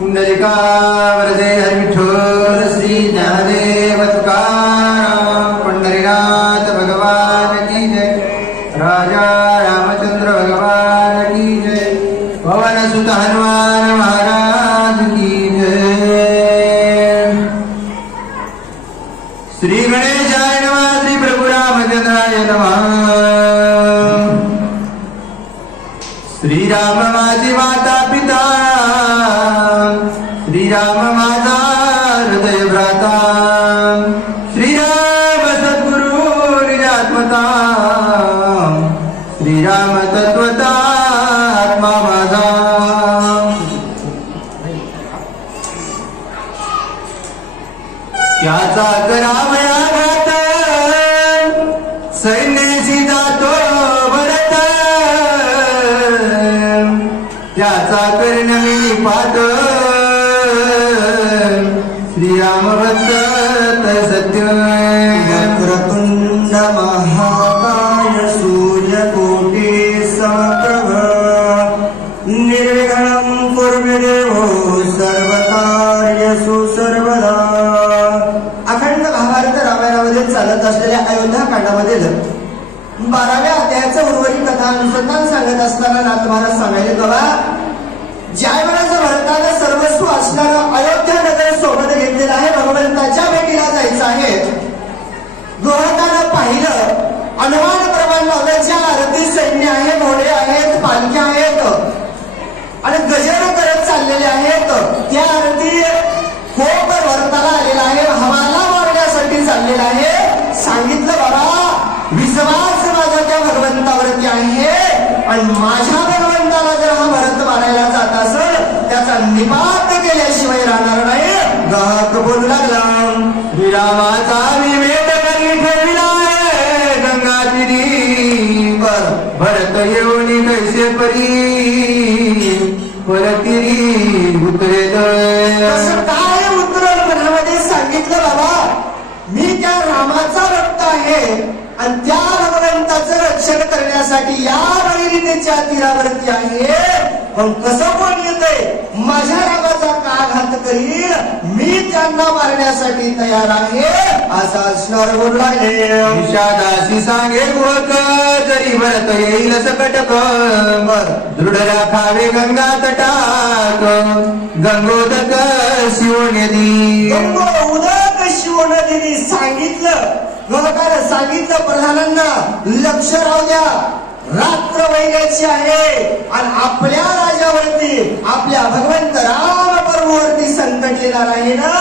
पुंडलिका वरदे हरी विठ्ठल श्री ज्ञानदेव तुकाराम पंढरीनाथ भगवान की जय। राजा रामचंद्र भगवान की जय। पवन सुत हनुमान महाराज की जय। श्री गणेशाय नमः। श्री प्रभु रामचंद्राय नमः। श्री राम माझी माता पिता, श्री राम माझा हृदय भ्राता, श्री राम सद्गुरु निजात्मता, श्री राम तत्वता आत्मा माझा। त्याचा करावया घात सैन्याची जातो भरत, त्याचा कर्णमिनी पात श्रीराम भक्त सत्य। वक्रतुंड महाकाय सूर्यकोटि समप्रभ निर्विघ्नं कुरु देवो सर्वकार्येषु सर्वदा। अखंड महाभारत रामायणामध्ये चालत असलेल्या अयोध्या कांडामधील 12व्या अध्यायाचं उर्वरित कथा अनुसंधान सांगत असताना नाथ महाराज सांगायले बाबा, ज्यावेळेस भरतानं सर्वस्व असणारं अयोध्या नगर सोबत घेतलेलं आहे, भगवंताच्या भेटीला जायचं आहे। गोहतानं पाहिलं, अनुमान प्रमाण लावलं, ज्या आरती सैन्य आहे, घोडे आहेत, पालख्या आहेत आणि गजर करत चाललेले आहेत, त्या आरती खूप भरताला आलेला आहे, हवाला मारण्यासाठी चाललेला आहे। सांगितलं बाबा, विश्वास माझा त्या भगवंतावरती आहे आणि माझ्या भगवंताला जर हा भरत मारायला जात असेल, त्याचा निपात केल्याशिवाय राहणार नाही। गाहक बोलू लागला, श्रीरामाचा निवेद करी ठेविलाय गंगा तिरी, भरत येऊनी कैसे परी परतिरी उतरेल। कसं काय उतरल मनामध्ये सांगितलं बाबा, मी त्या रामाचा भक्त आहे आणि त्या भगवंताचं रक्षण करण्यासाठी या बळीरीतेच्या तीरावरती आहे। पण कसं कोण येतंय, माझ्या रामाचा का घात करील, मी त्यांना मारण्यासाठी तयार आहे असा असणार बोलू लागले। विषादासी सांगे गोक जरी भरत येईल सकटक, दृढ राखावे गंगा तटाक गंगोदक शिवनदी। गंगोदक शिवनदी सांगितलं, गंगानं सांगितलं प्रधानांना, लक्ष राहू द्या, रात्र वैराची आहे आणि आपल्या राजावरती, आपल्या भगवंत राम प्रभूवरती संकट येणार आहे ना,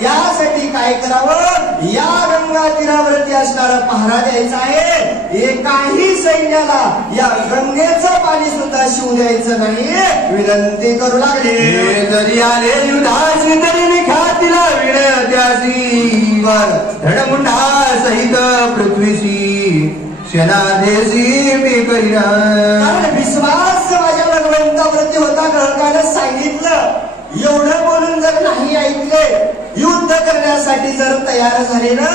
त्यासाठी काय करावं, या गंगा तीरावरती असणारा पहारा द्यायचा आहे। एकाही सैन्याला या गंगेचं पाणी सुद्धा शिवू द्यायचं नाही, विनंती करू लागले। जरी आले युधासी तरी निखातीला विण त्यासी, धडमुंडा सहित पृथ्वीशी क्षणादेशी मी करीना। विश्वास माझ्या भगवंतावरती होता, गळकानं सांगितलं, एवढं बोलून जर नाही ऐकले, युद्ध करण्यासाठी जर तयार झाले ना,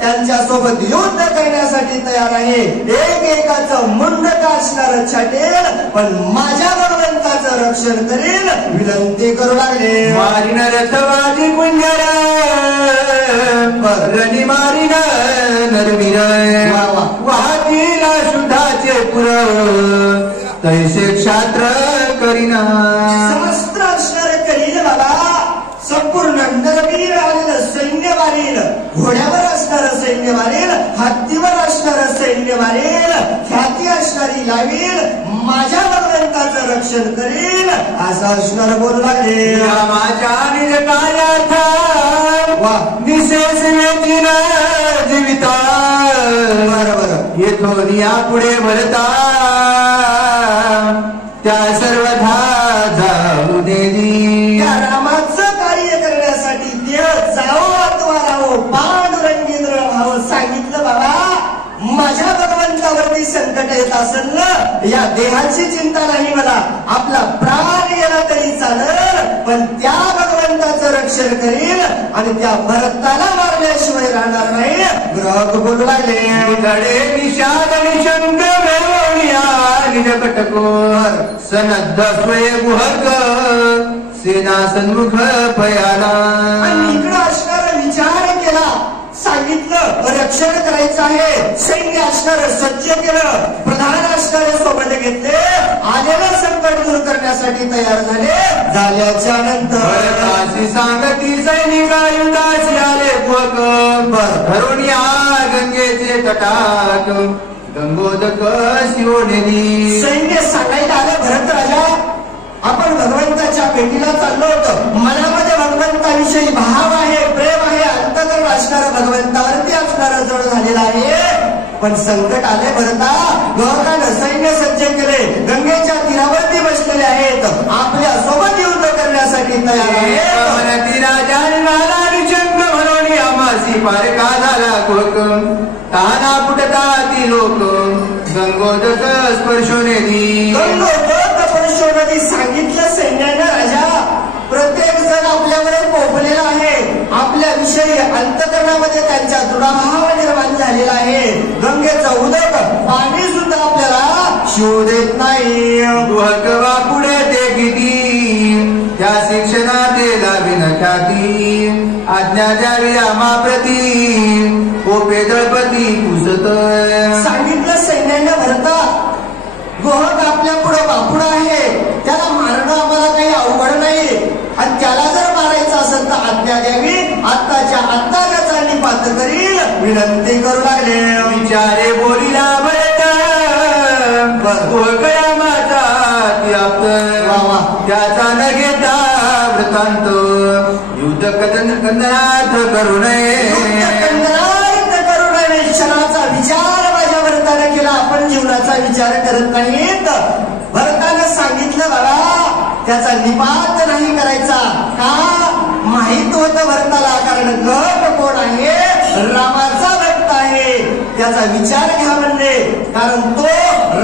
त्यांच्या सोबत युद्ध करण्यासाठी तयार आहे। एक एकाचं मुंड कासणार छाटेल, पण माझ्या भगवंताचं रक्षण करेल, विनंती करू लागले। मारिन रथवादी कुंजर रणी मारिन नरवीर, वाहतीला शुद्धाचे पुर तैसे क्षात्र करीना। सहस्त्र असणार करील बाबा, संपूर्ण नरवीर आलेलं सैन्य मारेल, घोड्यावर असणार सैन्य मारेल, हत्तीवर असणार सैन्य मारेल, ख्याती असणारी लावेल, माझ्या भगवंताचं रक्षण करेल असं असणार बोलू लागले। रामाच्या निज कार्यार्थ निशेष वेचीन जीविता, बरोबर येथून यापुढे भरता त्या सर्वथा जाऊ देली। त्या रामाचं कार्य करण्यासाठी देव जाओ अथवा राहो, पांडुरंगेंद्र व्हावं। सांगितलं बाबा, माझ्या भगवंतावरती संकट येत असेल ना, या देहाची चिंता नाही मला, आपला प्राण गेला तरी चालेल, पण त्या भगवंताचं रक्षण करील आणि त्या भरताला मारल्याशिवाय राहणार नाही। ग्राहक बोलू लागले, गडे निषाद निशंक निज कटकोर सनद्ध स्वय गुहक सेना सन्मुख पयाला. आणि इकडं असणारा विचार केला, सांगितलं रक्षण करायचं आहे, सैन्य असणार सज्ज केलं, प्रधान असणारे सोबत घेतले, आलेलं संकट दूर करण्यासाठी तयार झाल्याच्या नंतर सांगती सैनिका युद्धाची आले पक धरून या गंगेचे तटाक गंगोदक शिवनेली. सैन्य सांगायला आलं भरत राजा, आपण भगवंताच्या भेटीला चाललो होतो, मनामध्ये भगवंताविषयी भाव आहे, प्रेम आहे, अंतकरण असणारा भगवंतावरती असणारा जड झालेला आहे. पण संकट आले भरता, गहकानं सैन्य सज्ज केले, गंगेच्या तीरावरती बसलेले आहेत, आपल्या सोबत युद्ध करण्यासाठी तयार आहेत. म्हणून आमासी पारका झाला कोक ताना फुटता ती लोक गंगोदक स्पर्शोनेली. गंगोदक स्पर्शोनेली सांगितलं सैन्यानं राजा, प्रत्येक जण आपल्यावर पोपलेला आहे, आपल्या विषयी अंतकरणामध्ये त्यांच्या दृढभाव निर्माण झालेला आहे. गंगेचं उदक पाणी सुद्धा आपल्याला शिव देत नाही. गुहकवा पुढे ते किती त्या शिक्षणात लाविन ख्याती आज्ञा द्यावी आमाप्रती ओपे दळपती पुसत. सांगितलं सैन्यानं भरता, गोहक आपल्या पुढे बापुडा आहे, त्याला मारणं आम्हाला काही अवघड नाही, आणि त्याला जर मारायचं असेल तर आज्ञा द्यावी, आत्ताच्या आत्ता त्याचा निपात करील विनंती करू लागले. विचारे बोलीला गोहकया माझा त्याचा न घेता वृत्तांत युद्ध कंदनाथ करू नये. क्षणाचा विचार माझ्या भरतानं केला, आपण जीवनाचा विचार करत नाहीत. भरतानं सांगितलं बाबा त्याचा निपात नाही करायचा. का माहित होतं भरताला, कारण गहक कोण आहे, रामाचा भक्त आहे, त्याचा विचार घ्या म्हणले, कारण तो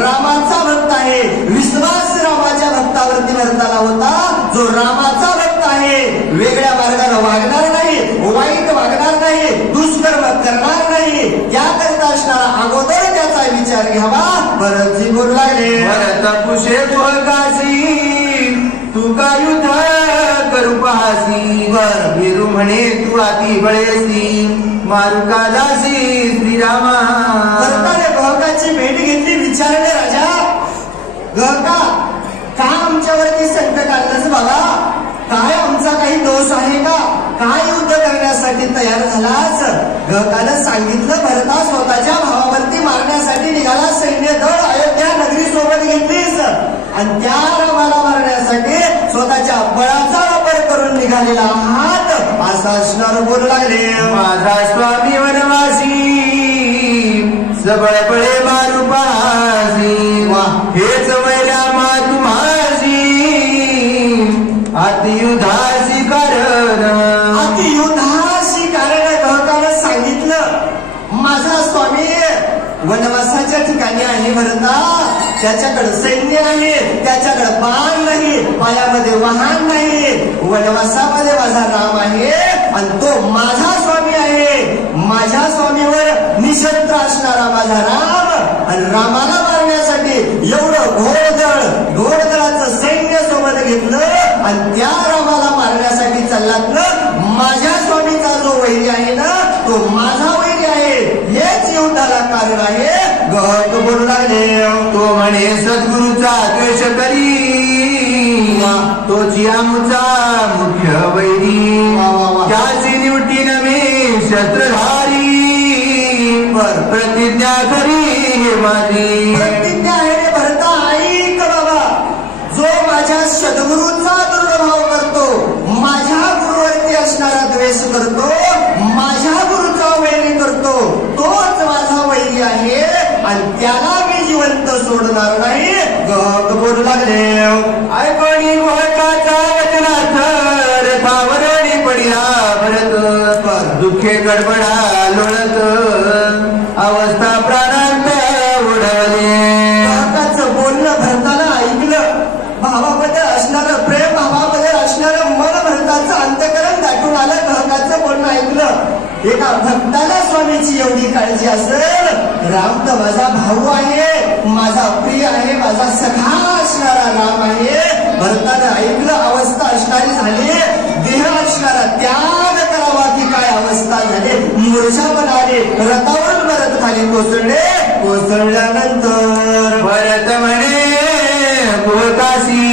रामाचा भक्त आहे. विश्वास रामाच्या भक्तावरती भरताला होता, जो रामाचा भक्त आहे, वेगळ्या मार्गाने वागणार नाही, वाईट वागणार नाही, दुष्कर्म करणार नाही, याकरता असणारा अगोदर त्याचा विचार घ्यावा. भरतजी बोलू लागले, भरत पुषे गोहकासी तू का युद्ध करू पाहासी वीरू म्हणे तू आती बळेसी मारू का दासी श्रीरामा. भरताने गोहकाची भेट घेतली, विचारले राजा गहका का आमच्यावरती संकट आणलंच बाबा, काय आमचा काही दोष आहे का, काय युद्ध करण्यासाठी तयार झालाच. गहकानं सांगितलं भरता स्वतःच्या भावावरती मारण्यासाठी निघाला, सैन्य दळ अयोध्या नगरी सोबत घेतलीस, आणि त्या रामाला मारण्यासाठी स्वतःच्या बळाचा वापर करून निघालेला आहात असं असणार बोलू लागले. माझा स्वामी वनवासी सबळ बळे मारू पाहासी हेच वैरामा तुम्हासी अतियुधासी कारण. अतियुधासी कारण गहकानं सांगितलं, माझा स्वामी वनवासाच्या ठिकाणी आहे भरता, त्याच्याकडे सैन्य आहे, त्याच्याकडे बाण नाही, पायामध्ये वाहन नाही, वनवासामध्ये माझा राम आहे, आणि तो माझा स्वामी आहे. माझ्या स्वामीवर निशस्त्र असणारा माझा राम, आणि रामाला मारण्यासाठी एवढं घोडदळाचं सैन्य सोबत घेतलं, आणि त्या रामाला मारण्यासाठी चाललात ना. माझ्या स्वामीचा जो वैरी आहे ना, तो माझा वैरी आहे, हेच युद्धाला कारण आहे. गहक बोलू लागले, तो म्हणे सद्गुरूचा द्वेष करी तोची आमचा मुख्य वैरी त्याची निवटी नवी शस्त्रधारी प्रतिज्ञा करी माझी. प्रतिज्ञा आहे रे भरता, ऐक बाबा, जो माझ्या सद्गुरूचा दुर्भाव करतो, माझ्या गुरुवरती असणारा द्वेष करतो, माझ्या गुरुचा वैरी करतो, तोच माझा वैरी आहे, आणि त्याला मी जिवंत सोडणार नाही. गहक बोलू लागले, ऐकोणी गोहकाचा वचनार्थ रथावरणी पडिला भरत दुःखे गडबडा लोळत अवस्था प्राणांत उडवले. गहकाचं बोलणं भरताना ऐकलं, भावाबद्दल असणारं प्रेम, भावाबद्दल असणारं मन भरताचं अंतकरण दाटून आलं. गहकाचं बोलणं ऐकलं, एका भक्ताला स्वामीची एवढी काळजी असेल, राम तर माझा भाऊ आहे, माझा प्रिय आहे, माझा सखा असणारा राम आहे, भरतानं ऐकलं अवस्था असणारी झाली, देह असणारा त्याग करावा की काय अवस्था झाली, मूर्छा बनाले रथावरून भरत खाली कोसळल्यानंतर भरत म्हणे कोकासी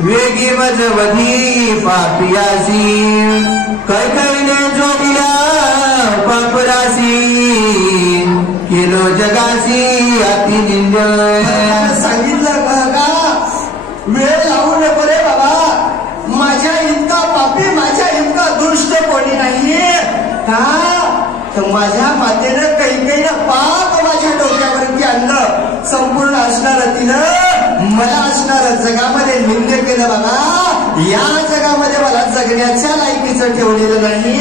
वेगी मजवधी पापियासी कैकईने जोगिला पापरासी केलो जगासी अति निंद. सांगितलं का वेळ लावू नको रे बाबा, माझ्या इतका पापी माझ्या इतका दुष्ट कोणी नाहीये का. तर माझ्या मातेनं कैकेयीनं पाप माझ्या डोक्यावरती आणलं, संपूर्ण असणार तिनं मला असणार जगामध्ये निंद केलं बाबा. या जगामध्ये मला जगण्याच्या लायकीचं ठेवलेलं नाही,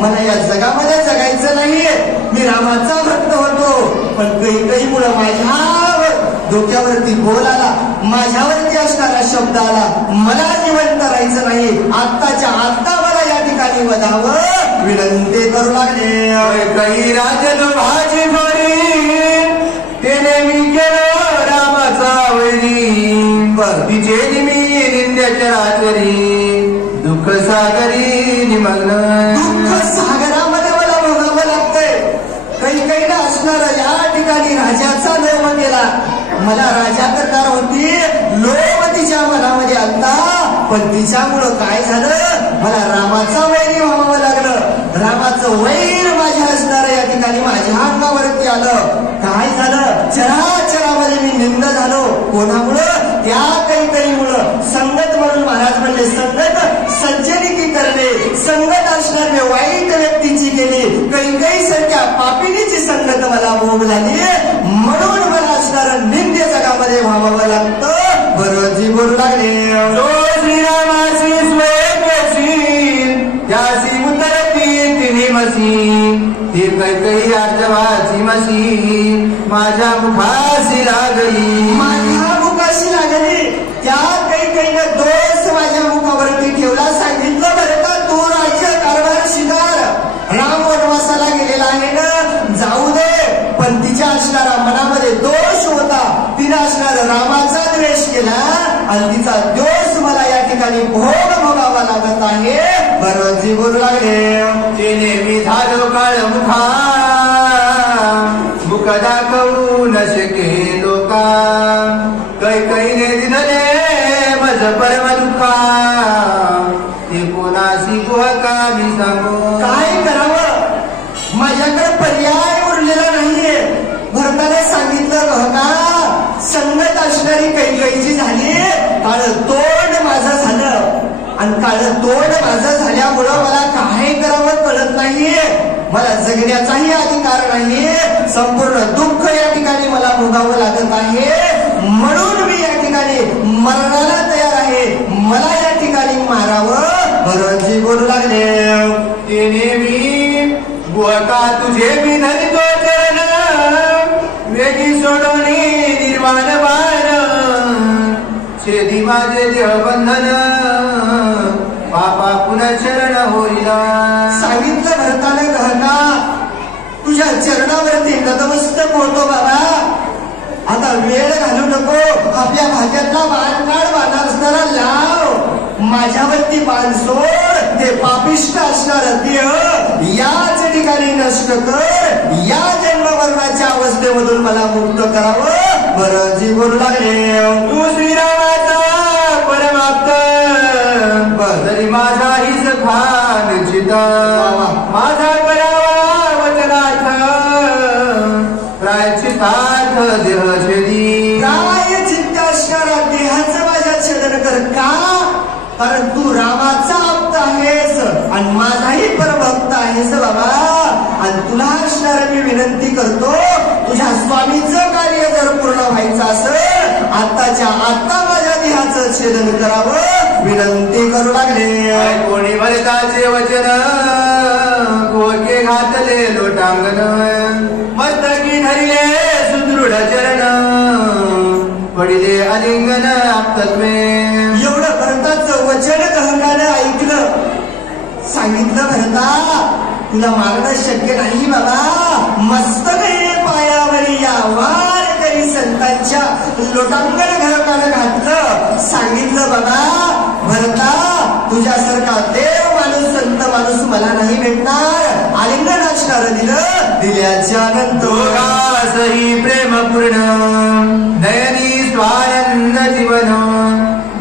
मला या जगामध्ये जगायचं नाही. मी रामाचा भक्त होतो, पण कैकेयीमुळे माझ्या डोक्यावरती बोल आला, माझ्यावरती असणारा शब्द आला, मला जिवंत राहायचं नाही. आत्ताच्या आत्ता मला या ठिकाणी वधावं विनंती करू लागले. काही राजन भाजी भरी त्याने मी केलं रामाचा वैरी, तिचे निमी निंद्याच्या राजरी दुःख सागरी निमग्न. दुःख सागरामध्ये मला भोगावं लागतंय. कैकेयीला असणारा या ठिकाणी राजाचा लोभ केला, मला राजा करणार होती, लोभ तिच्या मनामध्ये आलता, पण तिच्यामुळं काय झालं, मला रामाचा वैरी व्हावं लागलं. रामाचं वैर माझ्या असणारं या ठिकाणी माझ्या अंगावरती आलं. काय झालं, चराचरामध्ये मी निंद झालो. कोणामुळं, त्या कैकेयीमुळं. संगत म्हणून महाराज म्हणले, संगत सज्जनिकी करणे, संगत असणारी वाईट व्यक्तीची केली, कैकेयीसारख्या पापिनीची संगत मला भोग झाली, म्हणून मला असणारं निंद्य जगामध्ये व्हावं लागतं. बरोजी बोलू लागले. श्रीरामासी स्वयंशी त्यासी उतरती तिन्ही मसी, ती कैकेयी आजवाची मसी माझ्या मुखाशी लागली. माझ्या मुखाशी लागली. त्या कैकेयीनं दोष माझ्या मुखावरती ठेवला. सांगितलं बरं का, तू राज्य कारभार शिकार, राम वनवासाला गेलेला आहे ना, जाऊ दे, पण तिच्या असणारा मनामध्ये दोष होता, तिने असणारा रामाचा द्वेष केला आणि तिचा दोष मला या ठिकाणी भोग भोगावा लागत आहे. बरोजी बोलू लागले. तिने मी झालो काळ मुखा, मुख दाखवू न शके लोका, कैकेयीने दिनले मज परम दुःखा, ते कोणाशी का मी सांगू. काय करावं, माझ्याकडे पर्याय उरलेला नाहीये. भरताने सांगितलं का, संगत असणारी कैकेयीची झाली, काळं तोंड माझं झालं, आणि काळं तोंड माझं झाल्यामुळं मला काय करावं कळत नाहीये, मला जगण्याचाही अधिकार नाहीये, संपूर्ण दुःख या ठिकाणी मला भोगावं लागत आहे, म्हणून मी या ठिकाणी मरणाला तयार आहे, मला या ठिकाणी मारावं. भरतजी बोलू लागले. तिने मी गोका तुझे मी धरितो चरण, वेगी सोडोनी निर्वाण बाण, छेदी माझे देह बंधन, पापा पुन्हा चरण होईला. सांगितलं भरताने का, तुझ्या चरणावरती नतमस्तक होतो बाबा, आता वेळ घालू नको, आपल्या भाज्यातला बाण काढ, बाणा असणारा लाव, माझ्यावरती बाण सोड, ते पापिष्ट असणार देह याच ठिकाणी नष्ट कर, या जन्ममरणाच्या अवस्थेमधून मला मुक्त करावं. बरंजी बोलू लागले. तू श्रीरामाचा परमाप्त, तरी माझा ही सखा निश्चित, माझा करावा वचनार्थ, प्रायश्चित्तार्थ देह छेदी. प्रायश्चित्त असणारा देहाचं माझ्या छेदन कर. का, कारण तू रामाचा आप्त आहेस आणि माझाही परभक्त आहेस बाबा, आणि तुला असणार मी विनंती करतो, तुझ्या स्वामीचं कार्य जर पूर्ण व्हायचं असेल, आत्ताच्या आत्ता माझ्या देहाचं छेदन करावं विनंती करू लागले. कोणी भरताचे वचन कोके घातले लोटांगण, मस्तकी धरिले सुदृढ चरण, पडिले अलिंगन आप्तत्वे. एवढं भरताचं वचन कहकानं ऐकलं. सांगितलं भरता, तुला मारणं शक्य नाही बाबा, मस्तक पायावरी या वार करी संत भक्तांच्या लोटांगण घराकडे घातलं. सांगितलं बाबा भरता तुझ्यासारखा देव माणूस संत माणूस मला नाही भेटणार. आलिंगन असणार दिल्याच्या नंतर सही प्रेमपूर्ण नयनी स्वानंद जीवन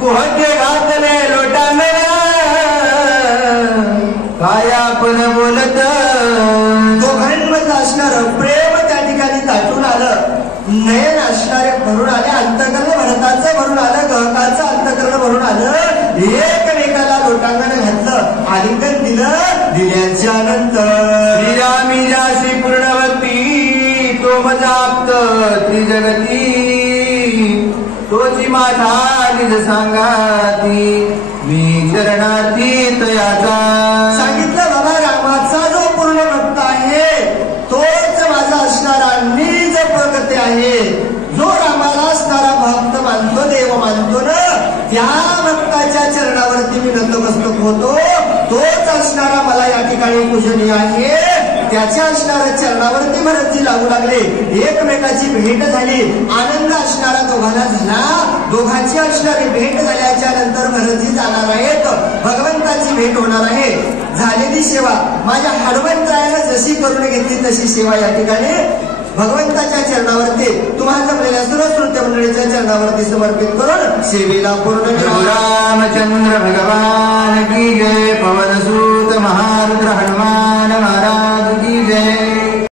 कुहटे घातले लोटांगण काय आपण बोलत. दोघांमध्ये असणार प्रेम त्या ठिकाणी दाटून आलं. नयन असणारे भरून आले. अंतकरण भरताचं भरून आलं. गहकाचं अंतकरण भरून आलं. एकमेकाला लोटांगण घातलं. आलिंगन दिल्याच्या नंतर श्रीरामी जासी पूर्ण भक्ती तो मजाप्त त्रिजगती तोची माझा निज सांगाती मी चरणार्थी तयाचा. सांगितलं बाबा रामाचा जो पूर्ण भक्त आहे तोच माझा असणारा निज प्रगती आहे. जो रामाला असणारा भक्त मानतो देव मानतो ना त्या भक्ताच्या चरणावरती मी नतमस्तक होतो. तोच असणारा मला या ठिकाणी पूजनीय आहे. त्याच्या असणाऱ्या चरणावरती भरतजी लागू लागले. एकमेकाची भेट झाली. आनंद असणारा दोघांना झाला. दोघांची असणारी भेट झाल्याच्या नंतर भरतजी जाणार आहेत. भगवंताची भेट होणार आहे. झालेली सेवा माझ्या हनुमंतरायानं जशी करून घेतली तशी सेवा या ठिकाणी भगवंताच्या चरणावरती तुम्हाला जमलेल्या सर्व श्रोते मंडळीच्या चरणावरती समर्पित करून सेवेला पूर्ण रामचंद्र भगवान की जय. पवन सूत महारुद्र हनुमान महाराज